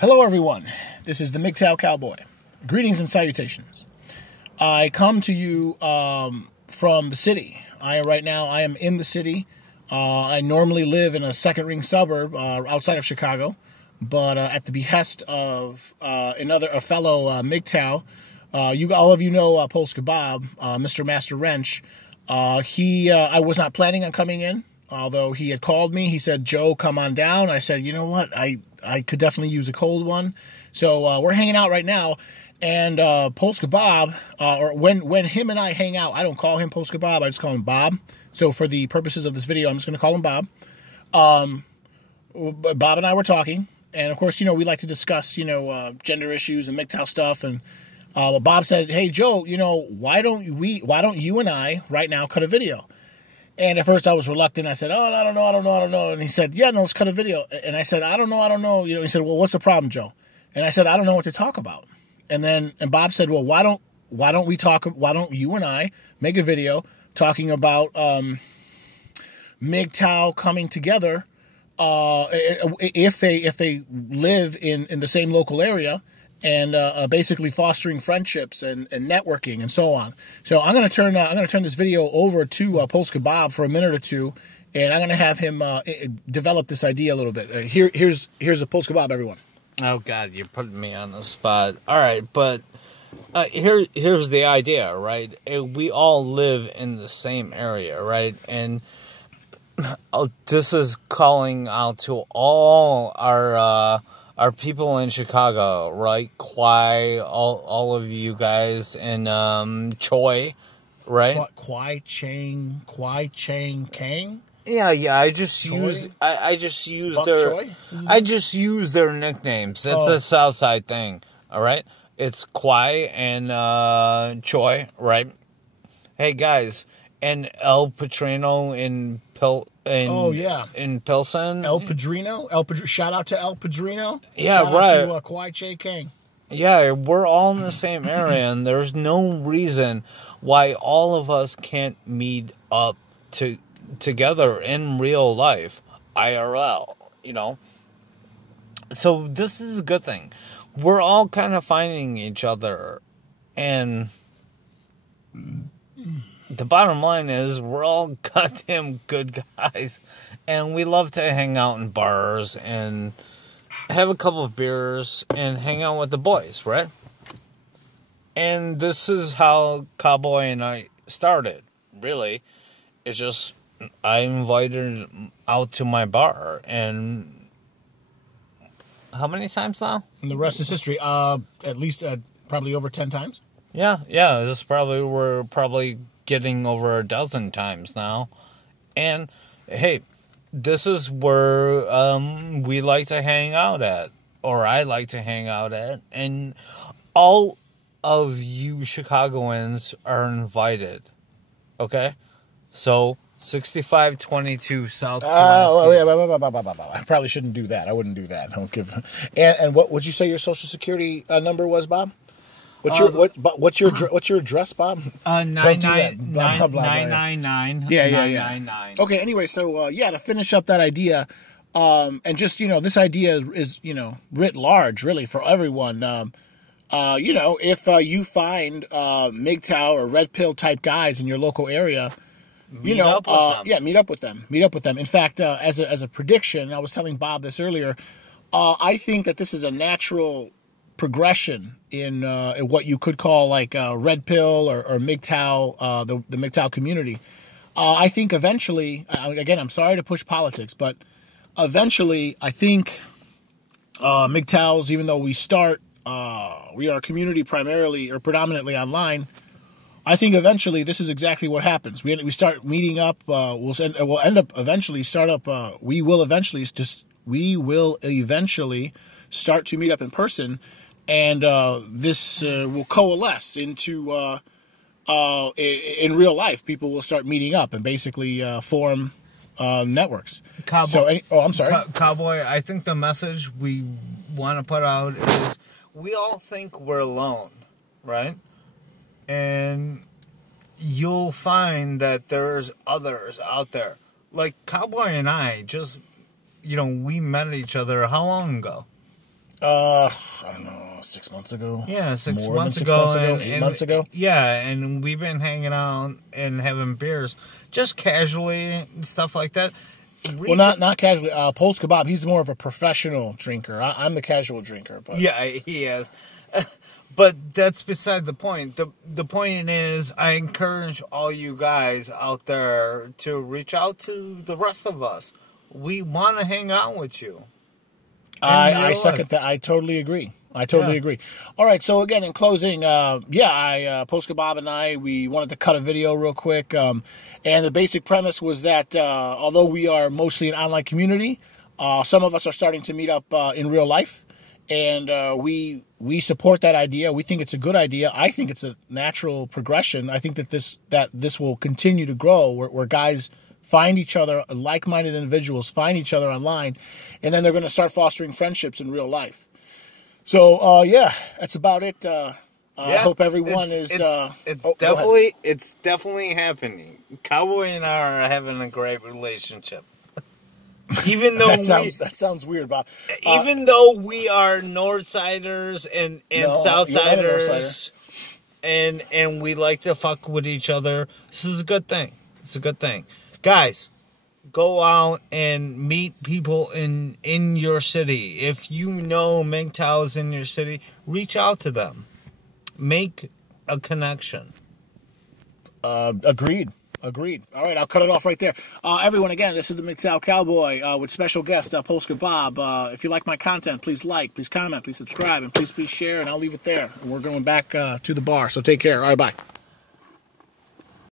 Hello everyone, this is the Mgtow Cowboy. Greetings and salutations. I come to you from the city. Right now I am in the city. I normally live in a second ring suburb outside of Chicago, but at the behest of a fellow Mgtow, all of you know Polska Bob, Mr. Master Wrench. I was not planning on coming in, although he had called me. He said, "Joe, come on down." I said, "You know what? I could definitely use a cold one." So we're hanging out right now, and Polska Bob, or when him and I hang out, I don't call him Polska Bob, I just call him Bob. So for the purposes of this video, I'm just going to call him Bob. Bob and I were talking, and of course, we like to discuss, gender issues and Mgtow stuff, and Bob said, "Hey, Joe, why don't you and I right now cut a video?" And at first I was reluctant. I said, "Oh, I don't know." And he said, "Yeah, no, let's cut a video." And I said, I don't know. He said, "Well, what's the problem, Joe?" And I said, "I don't know what to talk about." And Bob said, "Well, why don't you and I make a video talking about Mgtow coming together if they live in the same local area, and basically fostering friendships and networking and so on." So I'm gonna turn this video over to Polska Bob for a minute or two, and I'm gonna have him develop this idea a little bit. Here's a Polska Bob, everyone. Oh God, you're putting me on the spot. All right, but here's the idea, right? We all live in the same area, right? And this is calling out to all our people in Chicago, right? Kwai, all of you guys in Choi, right? Kwai Chang Kang? Yeah. I just use their nicknames. It's a Southside thing, all right? It's Kwai and Choi, right? Hey guys, and El Padrino in in Pilsen. El Padrino? Shout out to El Padrino. Yeah, shout right. Out to Kwai Che Kang. Yeah, we're all in the same area, and there's no reason why all of us can't meet up together in real life, IRL, So this is a good thing. We're all kind of finding each other, and the bottom line is we're all goddamn good guys, and we love to hang out in bars and have a couple of beers and hang out with the boys, right? And this is how Cowboy and I started, really. It's just I invited him out to my bar, and how many times now? And the rest is history. At least probably over 10 times. Yeah. We're probably getting over a dozen times now. And hey, this is where we like to hang out at, or I like to hang out at, and all of you Chicagoans are invited. Okay? So 6522 South I probably shouldn't do that. I wouldn't do that. Don't give. And what would you say your social security number was, Bob? What's your address, Bob? 999. Yeah. Okay. Anyway, so to finish up that idea, and just this idea is writ large, really, for everyone. If you find Mgtow or red pill type guys in your local area, meet up with them. In fact, as a prediction, I was telling Bob this earlier. I think that this is a natural progression in what you could call like red pill or Mgtow, the Mgtow community. I think eventually, again, I'm sorry to push politics, but eventually I think Mgtows, even though we are a community primarily or predominantly online, I think eventually this is exactly what happens. We start meeting up. We will eventually start to meet up in person, and this will coalesce into in real life. People will start meeting up and basically form networks. Cowboy, I'm sorry, Cowboy. I think the message we want to put out is we all think we're alone, right? And you'll find that there's others out there. Like Cowboy and I just, we met each other how long ago? I don't know, 6 months ago. Yeah, six More months than 6 ago, months ago, and, 8 months ago. Yeah, and we've been hanging out and having beers, just casually and stuff like that. Well, not casually. Pulse Kebab, he's more of a professional drinker. I'm the casual drinker. But Yeah, he is. But that's beside the point. The point is, I encourage all you guys out there to reach out to the rest of us. We want to hang out with you. I second that. I totally agree. Agree. All right. So again, in closing, Post Kebab and I, we wanted to cut a video real quick. And the basic premise was that although we are mostly an online community, some of us are starting to meet up in real life, and we support that idea. We think it's a good idea. I think it's a natural progression. I think that this will continue to grow, where guys find each other, like-minded individuals find each other online, and then they're going to start fostering friendships in real life. So, that's about it. I hope everyone is... It's definitely happening. Cowboy and I are having a great relationship. Even though that sounds weird, Bob. Even though we are Northsiders and Southsiders, and we like to fuck with each other, this is a good thing. It's a good thing. Guys, go out and meet people in your city. If you know Mgtow is in your city, reach out to them. Make a connection. Agreed. All right, I'll cut it off right there. Everyone, again, this is the Mgtow Cowboy with special guest, Pulse Kebab. If you like my content, please like, please comment, please subscribe, and please share, and I'll leave it there. We're going back to the bar, so take care. All right, bye.